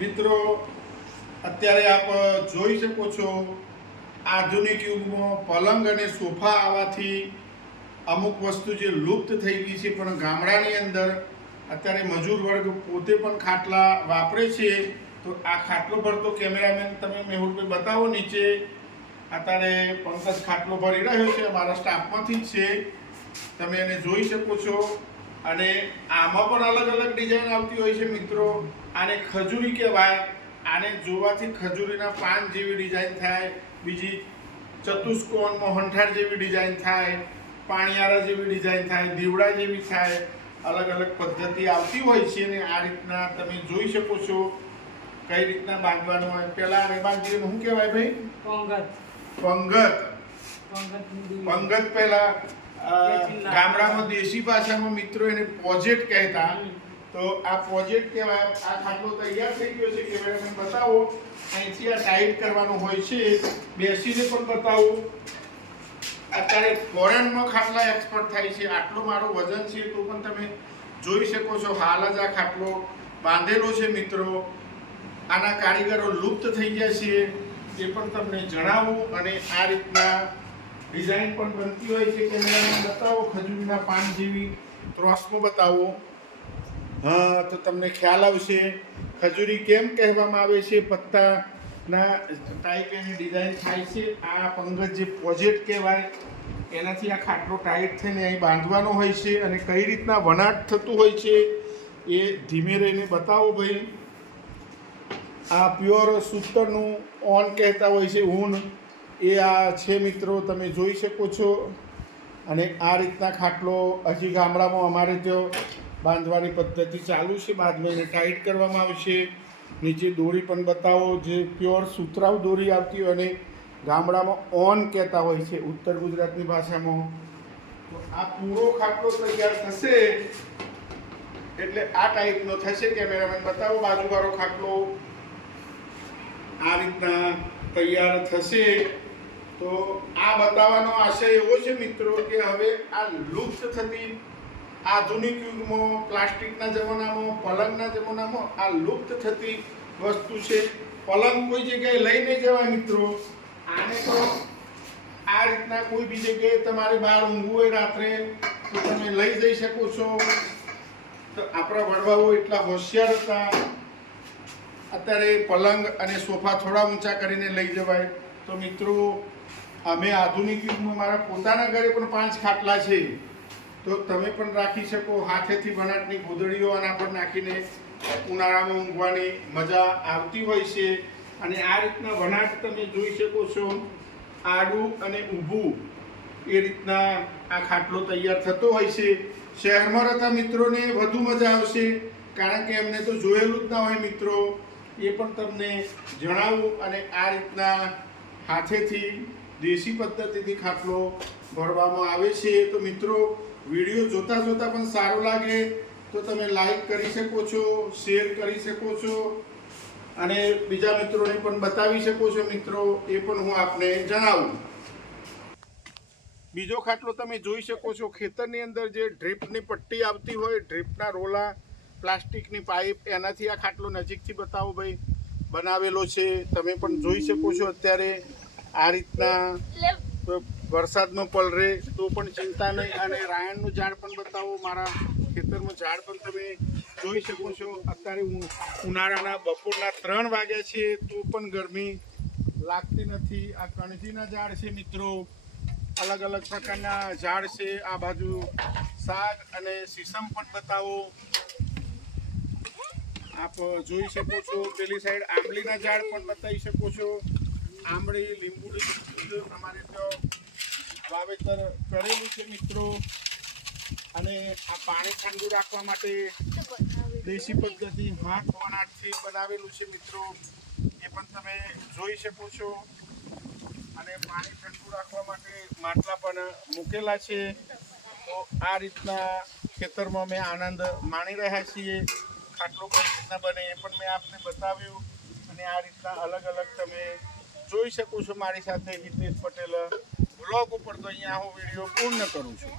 મિત્રો અત્યારે આપ જોઈ શકો છો આધુનિક યુગમાં પલંગ અને સોફા આવવાથી અમુક વસ્તુ જે લુપ્ત થઈ ગઈ છે, પણ ગામડાની અંદર અત્યારે મજૂર વર્ગ પોતે પણ ખાટલા વાપરે છે. તો આ ખાટલો ભરતો કેમેરામેન તમે મેહુલભાઈ બતાવો. નીચે અત્યારે પંકજ ખાટલો ભરી રહ્યો છે, અમારા સ્ટાફમાંથી જ છે, તમે એને જોઈ શકો છો. અને આમાં પણ અલગ અલગ ડિઝાઇન આવતી હોય છે મિત્રો. આને ખજૂરી કહેવાય. આને જોવાથી ખજૂરીના પાન જેવી ડિઝાઇન થાય, બીજી ચતુષ્કોણ મોહનથાળ જેવી ડિઝાઇન થાય, પાણિયારા જેવી ડિઝાઇન થાય, દીવડા જેવી થાય, અલગ અલગ પદ્ધતિ આવતી હોય છે. અને આ રીતના તમે જોઈ શકો છો કઈ રીતના બાંધવાનું હોય. પહેલા આને બાંધીએ શું કહેવાય ભાઈ? પંગત. પંગત પહેલા ગામડામાં દેશી ભાષામાં મિત્રો એને પોજેટ કહેતા. તો આ પ્રોજેક્ટ કહેવાય. આ ખાટલો તૈયાર થઈ ગયો છે, કેમેરામેન બતાવો. અહીંથી આ ટાઈટ કરવાનું હોય છે, બેસીને પણ બતાવો. અત્યારે ફોરેનમાં ખાટલા એક્સપર્ટ થાય છે. આટલો મારો વજન છે તો પણ તમે જોઈ શકો છો હાલ જ આ ખાટલો બાંધેલો છે મિત્રો. આના કારીગરો લુપ્ત થઈ ગયા છે એ પણ તમને જણાવું. અને આ રીતના ડિઝાઇન પણ બનતી હોય છે. કેમેરામેન બતાવો. ખજૂરીના પાન જેવી ક્રોસમાં બતાવો. હા, તો તમને ખ્યાલ આવશે ખજૂરી કેમ કહેવામાં આવે છે. પત્તાના ટાઈપ એની ડિઝાઇન થાય છે. આ પંગત જે પ્રોજેક્ટ કહેવાય એનાથી આ ખાટલો ટાઈટ થઈને અહીં બાંધવાનો હોય છે. અને કઈ રીતના વણાટ થતું હોય છે એ ધીમે રહીને બતાવો ભાઈ. આ પ્યોર સૂતરનું ઓન કહેતા હોય છે, ઊન, એ આ છે મિત્રો, તમે જોઈ શકો છો. અને આ રીતના ખાટલો હજી ગામડામાં અમારે ત્યાં બાંધવાની પદ્ધતિ ચાલુ છે. બાદમાં એને ટાઈટ કરવામાં આવશે. નીચે દોરી પણ બતાવો, જે પ્યોર સુતરાઉ દોરી આવતી હોય અને ગામડામાં ઓન કહેતા હોય છે, ઉત્તર ગુજરાતની ભાષામાં. તો આ પૂરો ખાટલો તૈયાર થશે એટલે આ ટાઈપનો થશે. કેમેરામેન બતાવો. બાજુવાળો ખાટલો આ રીતના તૈયાર થશે. તો આ બતાવવાનો આશય એવો છે મિત્રો કે હવે આ લુપ્ત થતી આધુનિક યુગમાં, પ્લાસ્ટિકના જમાનામાં, પલંગના જમાનામાં આ લુપ્ત થતી વસ્તુ છે. પલંગ કોઈ જગ્યાએ લઈ નહીં જવાય મિત્રો. આને તો આ રીતના કોઈ બી જગ્યાએ તમારે બહાર ઊંઘવું હોય રાત્રે તો તમે લઈ જઈ શકો છો. તો આપણા વડવાઓ એટલા હોશિયાર હતા. અત્યારે પલંગ અને સોફા થોડા ઊંચા કરીને લઈ જવાય. તો મિત્રો અમે આધુનિક યુગમાં મારા પોતાના ઘરે પણ 5 ખાટલા છે. તો તમે પણ રાખી શકો. હાથેથી વણાટની ગોદડીઓ આના પર નાખીને ઉનાળામાં ઊંઘવાની મજા આવતી હોય છે. અને આ રીતના વણાટ તમે જોઈ શકો છો, આડું અને ઊભું, એ રીતના આ ખાટલો તૈયાર થતો હોય છે. શહેરમાં રહેતા મિત્રોને વધુ મજા આવશે, કારણ કે એમને તો જોયેલું જ ના હોય મિત્રો. એ પણ તમને જણાવું. અને આ રીતના હાથેથી દેશી પદ્ધતિથી ખાટલો ભરવામાં આવે છે. તો મિત્રો વિડીયો જોતાં જોતાં પણ સારો લાગે તો તમે લાઈક કરી શકો છો, શેર કરી શકો છો, અને બીજા મિત્રોને પણ બતાવી શકો છો મિત્રો. એ પણ હું આપને જણાવું. બીજો ખાટલો તમે જોઈ શકો છો. ખેતરની અંદર જે ડ્રીપની પટ્ટી આવતી હોય, ડ્રીપના રોલા, પ્લાસ્ટિકની પાઇપ, એનાથી આ ખાટલો નજીકથી બતાવો ભાઈ બનાવેલો છે. તમે પણ જોઈ શકો છો. અત્યારે આ રીતના વરસાદમાં પલરે તો પણ ચિંતા નહીં. અને રાયણનું ઝાડ પણ બતાવો. મારા ખેતરમાં ઝાડ પણ તમે જોઈ શકો છો. અત્યારે ઉનાળાના બપોરના 3 વાગ્યા છે તો પણ ગરમી લાગતી નથી. આ કણજીના ઝાડ છે મિત્રો. અલગ અલગ પ્રકારના ઝાડ છે. આ બાજુ સાગ અને સીસમ પણ બતાવો. આપ જોઈ શકો છો. પેલી સાઈડ આંબલીના ઝાડ પણ બતાવી શકો છો. આંબળી, લીંબુડી અમારે ત્યાં વાવેતર કરેલું છે મિત્રો. અને આ પાણી ઠંડુ રાખવા માટે દેશી પદ્ધતિ હાથ વણાટથી બનાવેલું છે મિત્રો. એ પણ તમે જોઈ શકો છો. અને પાણી ઠંડુ રાખવા માટે માટલા પણ મૂકેલા છે. તો આ રીતના ખેતરમાં અમે આનંદ માણી રહ્યા છીએ. ખાટલો કઈ રીતના બને એ પણ મેં આપને બતાવ્યું. અને આ રીતના અલગ અલગ તમે જોઈ શકો છો. મારી સાથે હિતેશ પટેલ બ્લોગ ઉપર. તો અહીંયા હું વિડીયો પૂર્ણ કરું છું.